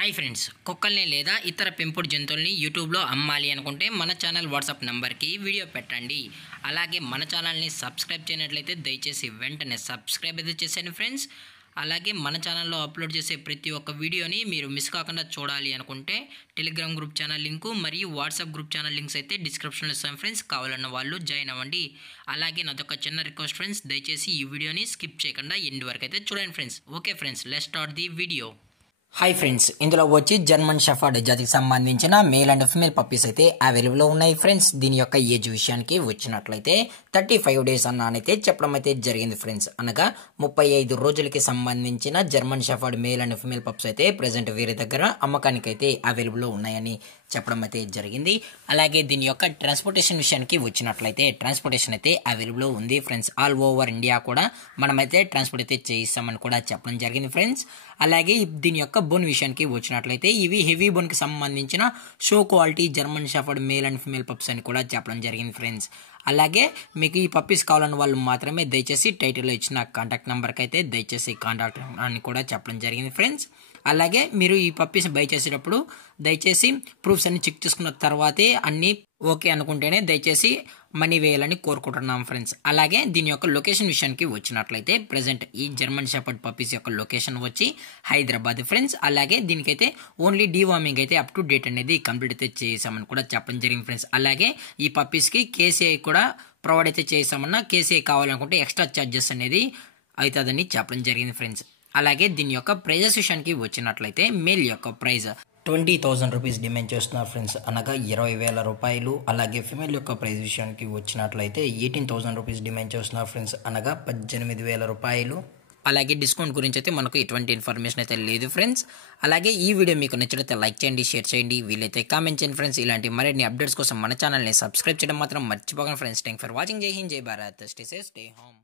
Hi friends, కుక్కల్ని లేదా ఇతర పెంపుడు జంతువుల్ని యూట్యూబ్లో అమ్మాలి అనుకుంటే మన ఛానల్ వాట్సాప్ నెంబర్కి వీడియో పెట్టండి. అలాగే మన ఛానల్ని సబ్స్క్రైబ్ చేయనట్లయితే దయచేసి వెంటనే సబ్స్క్రైబ్ అయితే చేసేయండి ఫ్రెండ్స్. అలాగే మన ఛానల్లో అప్లోడ్ చేసే ప్రతి ఒక్క వీడియోని మీరు మిస్ కాకుండా చూడాలి అనుకుంటే టెలిగ్రామ్ గ్రూప్ ఛానల్ లింకు మరియు వాట్సాప్ గ్రూప్ ఛానల్ లింక్స్ అయితే డిస్క్రిప్షన్లో ఇస్తాను ఫ్రెండ్స్. కావాలన్న వాళ్ళు జాయిన్ అవ్వండి. అలాగే నాదొక చిన్న రిక్వెస్ట్ ఫ్రెండ్స్, దయచేసి ఈ వీడియోని స్కిప్ చేయకుండా ఎండ్ వరకు అయితే చూడండి friends. Okay friends, let's start the video. Hi friends, ఇందులో వచ్చి జర్మన్ షెఫర్డ్ జాతికి సంబంధించిన మేల్ అండ్ ఫిమేల్ పప్పీస్ అయితే అవైలబుల్లో ఉన్నాయి ఫ్రెండ్స్. దీని యొక్క ఏజ్ విషయానికి వచ్చినట్లయితే 35 డేస్ అన్నైతే చెప్పడం అయితే జరిగింది ఫ్రెండ్స్. అనగా 35 రోజులకి సంబంధించిన German shepherd male and female pups అయితే ప్రెసెంట్ వీరి దగ్గర అమ్మకానికి అయితే అవైలబుల్లో ఉన్నాయని చెప్పడం అయితే జరిగింది. అలాగే దీని యొక్క ట్రాన్స్పోర్టేషన్ విషయానికి వచ్చినట్లయితే ట్రాన్స్పోర్టేషన్ అయితే అవైలబుల్లో ఉంది ఫ్రెండ్స్. ఆల్ ఓవర్ ఇండియా కూడా మనమైతే ట్రాన్స్పోర్ట్ అయితే చేయిస్తామని కూడా చెప్పడం జరిగింది ఫ్రెండ్స్. అలాగే దీని యొక్క బోన్ విషయానికి వచ్చినట్లయితే ఇవి హెవీ బోన్కి సంబంధించిన show quality German shepherd male and female pups అని కూడా చెప్పడం జరిగింది ఫ్రెండ్స్. అలాగే మీకు ఈ పప్పీస్ కావాలని వాళ్ళు మాత్రమే దయచేసి టైటిల్లో ఇచ్చిన కాంటాక్ట్ నెంబర్కి అయితే దయచేసి కాంటాక్ట్ అని కూడా చెప్పడం జరిగింది ఫ్రెండ్స్. అలాగే మీరు ఈ పప్పీస్ బై చేసేటప్పుడు దయచేసి ప్రూఫ్స్ అన్ని చెక్ చేసుకున్న తర్వాతే అన్నీ ఓకే అనుకుంటేనే దయచేసి మనీ వేయాలని కోరుకుంటున్నాం ఫ్రెండ్స్. అలాగే దీని యొక్క లొకేషన్ విషయానికి వచ్చినట్లయితే ప్రజెంట్ ఈ జర్మన్ షెపర్డ్ పప్పీస్ యొక్క లొకేషన్ వచ్చి హైదరాబాద్ ఫ్రెండ్స్. అలాగే దీనికైతే ఓన్లీ డీవార్మింగ్ అయితే అప్ టు డేట్ అనేది కంప్లీట్ అయితే చేసామని కూడా చెప్పడం జరిగింది ఫ్రెండ్స్. అలాగే ఈ పప్పీస్కి కేసీఐ కూడా ప్రొవైడ్ అయితే చేసామన్నా కేసీఐ కావాలనుకుంటే ఎక్స్ట్రా ఛార్జెస్ అనేది అవుతుందని చెప్పడం జరిగింది ఫ్రెండ్స్. అలాగే దీని యొక్క ప్రైజెస్ విషయానికి వచ్చినట్లయితే మేల్ యొక్క ప్రైజ్ 20,000 రూపీస్ డిమాండ్ చేస్తున్నారు ఫ్రెండ్స్, అనగా 20,000 రూపాయలు. అలాగే ఫిమేల్ యొక్క ప్రైజ్ విషయానికి వచ్చినట్లయితే 18,000 రూపీస్ డిమాండ్ చేస్తున్నారు ఫ్రెండ్స్, అనగా 18,000 రూపాయలు. అలాగే డిస్కౌంట్ గురించి అయితే మనకు ఎటువంటి ఇన్ఫర్మేషన్ అయితే లేదు ఫ్రెండ్స్. అలాగే ఈ వీడియో మీకు నచ్చినట్లయితే లైక్ చేయండి, షేర్ చేయండి, వీలైతే కామెంట్ చేయండి ఫ్రెండ్స్. ఇలాంటి మరిన్ని అప్డేట్స్ కోసం మన ఛానల్ని సబ్స్క్రైబ్ చేయడం మాత్రం మర్చిపోకండి ఫ్రెండ్స్. Thank for watching. జై హింద్, జై Bharat, stay safe, stay home.